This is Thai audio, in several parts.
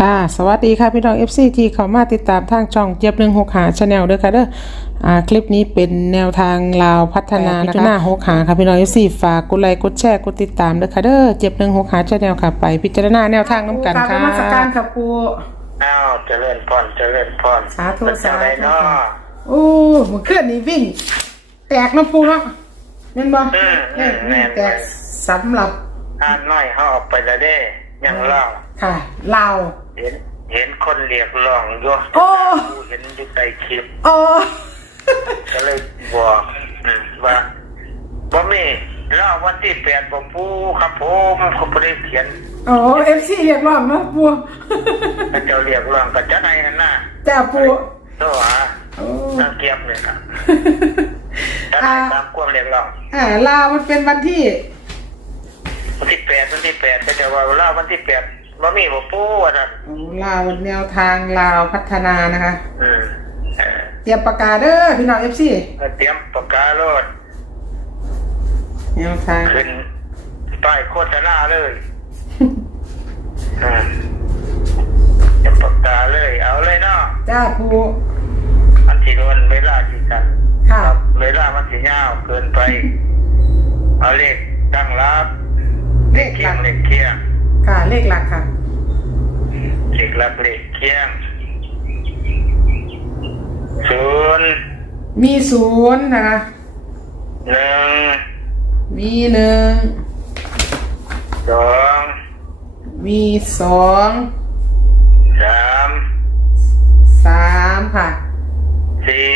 ค่ะสวัสดีค่ะพี่น้อง FC ที่เข้ามาติดตามทางช่องเจี๊ยบหนึ่งหกหาชาแนลด้วยค่ะเด้ออ่าคลิปนี้เป็นแนวทางลาวพัฒนานะคะหน้าหกหาค่ะพี่น้อง FC ฝากกดไลค์กดแชร์กดติดตามด้วยค่ะเด้อเจี๊ยบหนึ่งหกหาชาแนลค่ะไปพิจารณาแนวทางน้ำกันค่ะกราบนมัสการค่ะครูอ้าวเจริญพรเจริญพรสาธุเป็นจังไดสาธุเนาะค่ะโอ้เมื่อคืนนี้วิ่ง แตกเน้ำปูเนาะแม่นบ่อืมเอ้ยวิ่งแตกสำหรับอ่านน้อยเฮาออกไปแล้วเด้ยังเล่าค่ะลาว เห็นเห็นคนเรียกร้องอยู่โอ้กูเห็นอยู่ใต้คลิป โอ้ ก็เลยบอกอืมว่าบ่มีเล่าวันที่แปดบ่ปูครับผมเขาบ่ได้เขียนโอ้เอฟซีเรียกร้องเนาะปูพระเจ้าเรียกร้องกับเจ้านายนั่นน่ะจ้าปูโตหาโอ้นักเกียบเลยครับเจ้านายตามความเรียกร้องอ่าลาวมันเป็นวันที่ วันที่แปดวันที่แปดก็จะว่าเล่าวันที่แปด บ่มีบ่ปูว่านั่นโอ้ลาวแนวทางลาวพัฒนานะคะ อืมเออเตรียมประกาศเด้อพี่น้องเอฟซีก็เตรียมปากกาโลดแนวทางขึ้นป้ายโฆษณาเลยอ่าเตรียมปากกาเลย เอาเลยเนาะจ้าปูมันสิโดนเวลาที่กันค่ะ เวลามันสิยาวเกินไป เอาเลขตั้งรับเลเลขขหเคียลังกเลขเคียง ค่ะเลขหลักค่ะ เลขหลักเลขเคียงศูนย์มีศูนย์นะคะหนึ่งมีหนึ่งสองมีสองสามสามค่ะสี่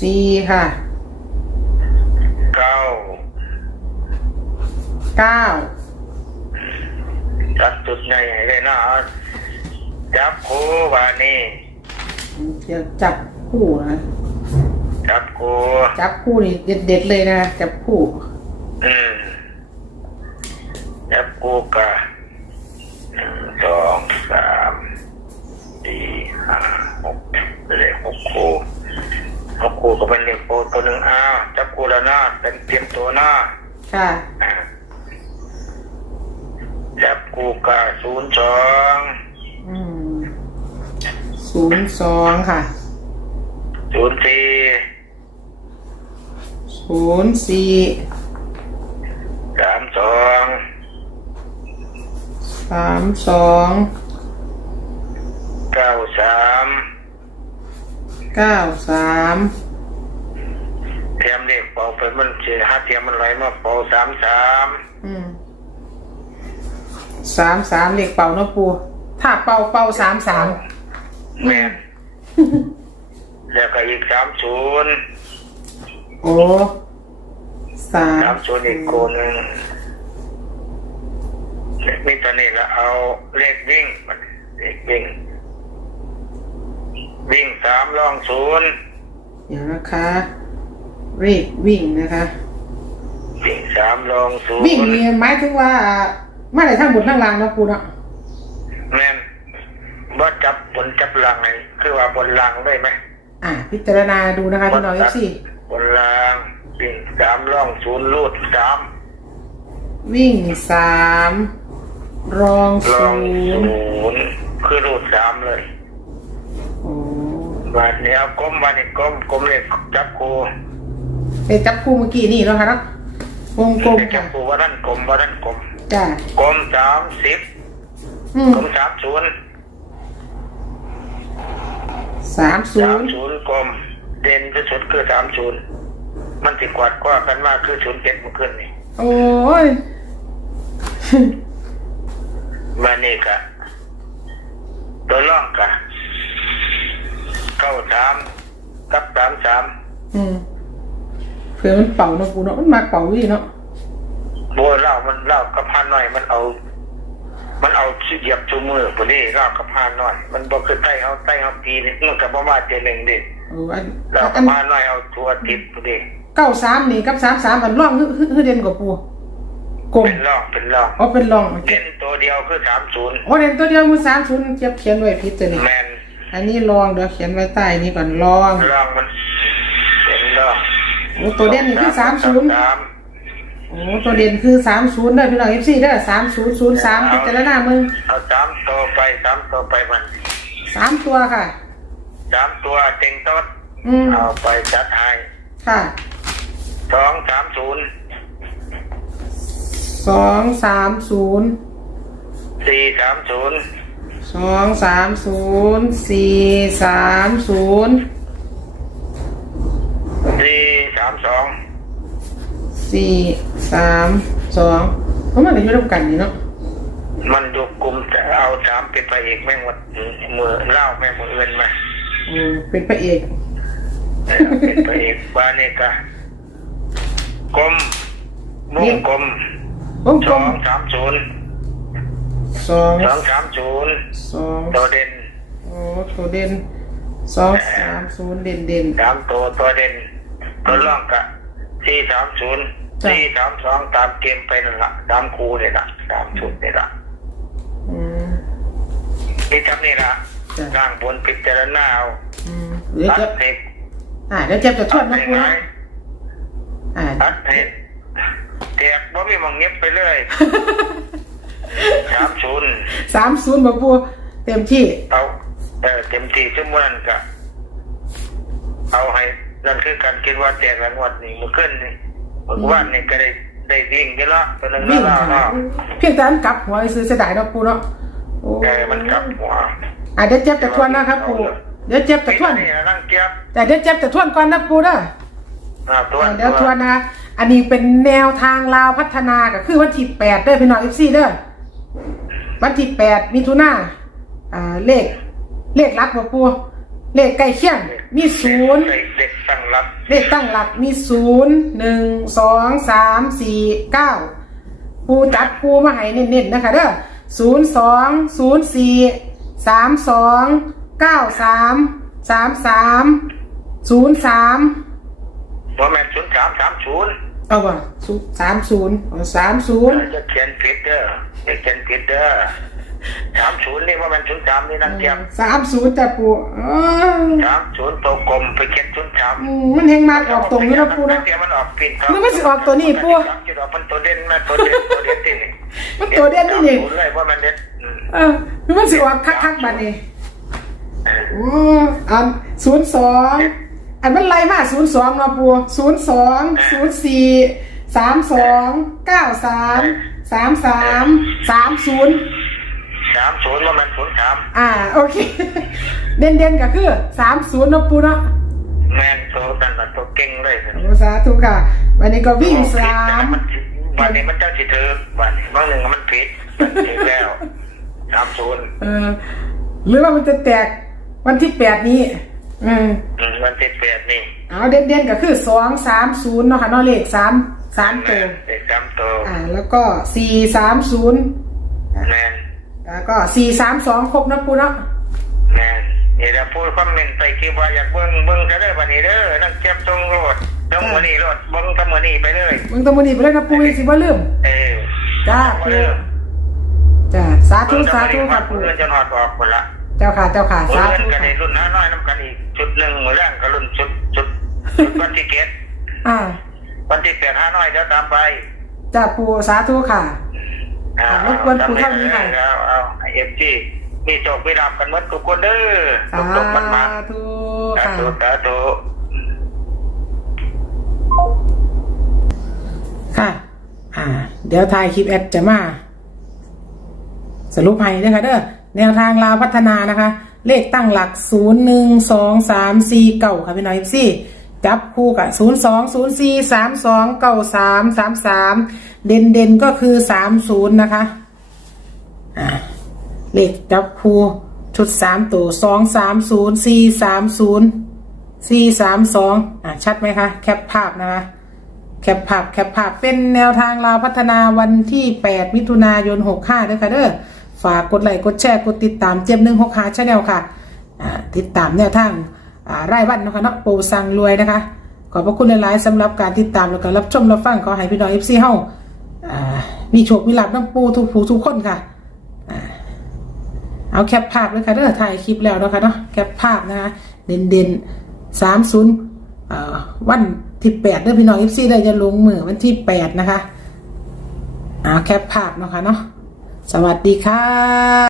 สี่ค่ะเก้าเก้า จับจุดใหญ่ให้ได้นะจับคูวานี่เดี๋ยวจับคู่นะ จับคูจับคู่นี่เด็ดเด็ดๆเลยนะ จับคู่ อืม จับคูกะหนึ่งสองสามสี่ห้าหกเลขหกคูหกคูก็เป็นเลขโปตัวหนึ่งอ้าวจับคูแล้วนะเป็นเตรียมตัวนะค่ะ อ่าจับคูกะศูนย์สองอืมศูนย์สองค่ะศูนย์สี่ศูนย์สี่สามสองสามสองเก้าสามเก้าสามเทียมเด็กเป่าไปมันเสียห้าเทียมมันไหลมาเป่าสามสามอืม สามสามเลขเป่าเนาะปูถ้าเป่าเป่าสามสามแม่นแล้วก็อีกสามศูนย์โอ้สามสามศูนย์อีกคนหนึ่งมีตอนนี้ละเอาเลขวิ่งมันเลขวิ่ง วิ่งสามล่องศูนย์เดี๋ยวนะคะเลขวิ่งนะคะ วิ่งสามล่องศูนย์วิ่งนี่หมายถึงว่า มาได้ทั้งหมดทั้งรางเนาะปูเนาะแม่นว่าจับบนจับลังไงคือว่าบนลังได้ไหมอ่า พิจารณาดูนะคะพี่น้องเอฟซีบนรางวิ่งสามล่องศูนย์ลูดสามวิ่งสามรองล่ศูองนย์ศูนย์คือลูดสามเลยโอ้บาดนี้เอากลมบาดนี้กลมกลมเลยจับคูไปจับคู่เมื่อกี้นี่เนาะคะเนาะวงกลมจัค่ะบคูว่าท่านกลมว่าท่านกลม จ้ากลมสามสิบอืมกลมสามศูนย์สามศูสามนย์ศูนย์กลมเด่นที่สุดคือสามศูนย์มันติดกวาดกว่ากันมากคือศูนย์เจ็ดเมื่อคืนนี่โอ้ย มานี่กะตัวล่องกะเก้าสามกับสามสามอืมเผื่อมันเป่าเนาะปูเนาะมันมาเป่าวิ่เนาะ บัวเล่ามันเล่ากับพานหน่อย มันเอา มันเอาเหยียบชูมือพอดีเล่ากับพานหน่อย มันบอกคือใต้เอาใต้เอาตีนี่มันกับประมาณเจหนึ่งดิโอ้อันเล่าอักับนพานหน่อยเอาทัวติดพอดีเก้าสามนี่กับสามสามอันร่องฮึฮึฮึเด่นกว่าปูกลมเป็นร่องเป็นร่องอ๋อเป็นร่องเล่นตัวเดียวคือสามศูนย์โอ้เด่นตัวเดียวมือสามศูนย์เจ็บเขียนไว้พิษตัวนี้แมนอันนี้ลองเดี๋ยวเขียนไว้ใต้นี้ก่อนลองร่องมันเป็นร่องโอ้ตัวเด่นนี่คือสามศูนย์สามโอ้โอ้ตัวเด่นคือสามศูนย์ได้พี่น้องเอฟซีได้สามศูนย์ศูนย์สามพิจารณามึงเอาสามตัวไปสามตัวไปมันสามตัวค่ะสามตัวเต็งต้นอืมเอาไปจัดให้ค่ะสองสามศูนย์สองสามศูนย์สี่สามศูนย์สองสามศูนย์สี่สามศูนย์ สี่สามสอง สี่สามสองเพราะมันก็อยู่ร่วมกันอยู่เนาะมันดูกลุ่มจะเอาสามเป็นไปอีกแม่งหมดมือเล่าแม่งมือเอื่นมาอืมเป็นพระเอกเออเป็นไปอีกบ้านนี่ก็กลมมุ่งกลมวงสกลอมงสามศูนย์สองสองสามศูนย์สองตัวเด่นโอ้ตัวเด่นสองสามศูนย์เด่นเด่นสามตัวตัวเด่นตัวล่องกะ สี่สามศูนย์จ้ะสี่สามสองตามเกมไปนั่นละตามครูเนี่ยละตามชุดเนี่ยละอืมนี่ทำนี่ละจ้ะร่างบนพิจารณาเอาอืมเดี๋ยวตัเจ็ดบให้อ่าเดี๋ยวเจ็บจะทวตัดดนะให้ครูไหมนะอ่าตัดให้แตกบ่มีมังเงียบไปเลยสามศูนย์สามศูนย์บ่ปูเต็มที่เอาเออเต็มที่ซึ่งวันนั้นก็เอาให้ นั่นคือการคิดว่าแจกรางวัลนี่มันขึ้นนี่เมื่อวานนี่ก็ได้ได้วิ่งกันละตัวหนึงวิ่งแล้วค่ะเนาะเพียงแต่อันกลับหัวซื้อเสียดายเนาะปูเนาะโอ้แต่มันกลับหัวอ่าเดี๋ยวเจ็บจะทวนนะครับปูเดี๋ยวเจ็บจะทวน นี่นั่งเก็บแต่เดี๋ยวเจ็บจะทวนก่อนนะปูเด้ออ่าตัวอ่าเดี๋ยวทวนนะคะอันนี้เป็นแนวทางลาวพัฒนาก็คือวันที่แปดเด้อพี่น้องเอฟซีเด้อวันที่แปดมิถุนาอ่าเลขเลขรักบ่ปู เลขใกล้เคียงมีศูนย์เด็กเด็กตั้งรับเลขตั้งหลักมีศูนย์หนึ่งสองสามสี่เก้าปูจัดปูมาให้เน้นๆนะคะเด้อศูนย์สองศูนย์สี่สามสองเก้าสามสามสามศูนย์สามว่าแม่นศูนย์สามสามศูนย์เอาว่ะสามศูนย์สามศูนย์จะเขียนผิดเด้อจะเขียนผิดเด้อ สามศูนย์นี่ว่าแม่นศูนย์สามนี่นั่งเก็บสามศูนย์แต่ปูอ๋อสามศูนย์ตัวกลมไปเขียนศูนย์สามอืมมันแหงมากออกตรงนี้นะปูนะเดี๋ยวมันออกผิดมันก็สิออกตัวนี้ปู่จะออกเป็นตัวเด่นมาตัวเด่นตัวเด่นที่นี่มันตัวเด่นนี่นี่ศูย์เลยว่ามันเด่นอืมเออหรือมันสิออกคักๆบัดนี้โอ้อันศูนย์สองอันมันไล่มาศูนย์สองเนาะปูศูนย์สองศูนย์สี่สามสองเก้าสามสามสามสามศูนย์ สามศูนย์ว่ามันศูนย์สามอ่าโอเค เด่นเด่นๆก็คือสามศูนย์เนาะปูเนาะแม่นตัวนั่นน่ะตัวเก่งเลยโอ้สาธุค่ะ วันนี้ก็วิ่งสามวันนี้มันเจ้าสิเธอวันนี้บางหนึ่งมันผิดมันผิดแล้วสามศูนย์เออหรือว่ามันจะแตกวันที่แปดนี้อืมอืมวันที่แปดนี่เอาเด่นเด่นๆก็คือสองสามศูนย์เนาะค่ะเนาะเลขสามสามตัวเด็กสามตัวอ่า แล้วก็สี่สามศูนย์แม่น แล้วก็สี่สามสองครบนะปูเนาะแม่นนี่แหละพูดคอมเมนต์ไปคิดว่าอยากเบิ้งเบิ้งจะได้วันนี้เด้อนั่งเก็บตรงรถตรงวันนี้รถเบิ้งตรงวันนี้ไปเลยมึงต้องมือนีไปเลยนะปูอีกสิว่าลืมเออจ้าไปปูเลยจ้าสาธุเบิ้งสาตรงธุวันนี้ค่ะว่าปูเพื่อนจะนอดออกหมดละเจ้าค่ะเจ้าค่ะเพื่สาอนธุก็ค่ะได้รุ่นน้าน้อยน้ำกันอีกชุดหนึ่งมือแรกก็รุ่นชุดชุดชุดวันที่เกตอ่าวันที่แปดห้าน้อยเดี๋ยวตามไป จ้าปูสาธุค่ะ อ่ารบกวนปู่เท่านี้ค่ะเอาเอาเอฟซีมีโชคมีลาบกันหมดทุกคนเด้อตกมันมาธุสาค่ะธุสาธุค่ะ อ่า เดี๋ยวทายคลิปแอดจะมา สรุปให้ด้วยค่ะเด้อแนวทางลาวพัฒนานะคะ เลขตั้งหลักศูนย์หนึ่งสองสามสี่เก้าค่ะพี่น้อยซี่ จับคู่กับศูนย์สองศูนย์สี่สามสองเก้าสามสามสามเด่นเด่นๆก็คือสามศูนย์นะคะอ่าเลขจับคู่ชุดสามตัวสองสามศูนย์สี่สามศูนย์สี่สามสองอ่าชัดไหมคะ แคปภาพนะคะแคปภาพแคปภาพเป็นแนวทางลาวพัฒนาวันที่8มิถุนายน65ด้วยค่ะเด้อฝากกดไลค์กดแชร์กดติดตามเจียมหนึ่งหกหาชาแนลค่ะ อ่าติดตามแนวทาง อ่ารายวันนะคะเนาะปูสังรวยนะคะ ขอบพระคุณหลายๆสำหรับการติดตามแล้วก็รับชมรับฟังขอให้พี่น้องเอฟซีเฮาอ่ามีโชคมีลาภน้ำปูทุกผู้ทุกคนค่ะอเอาแคปภาพเลยค่ะเด้อถ่ายคลิปแล้วนะคะเนาะแคปภาพนะคะเด่นเด่นสามศูนย์อ่อวันที่แปดเด้อพี่น้องเอฟซีได้จะลงมือวันที่แปดนะคะเอาแคปภาพนะคะเนาะสวัสดีค่ะ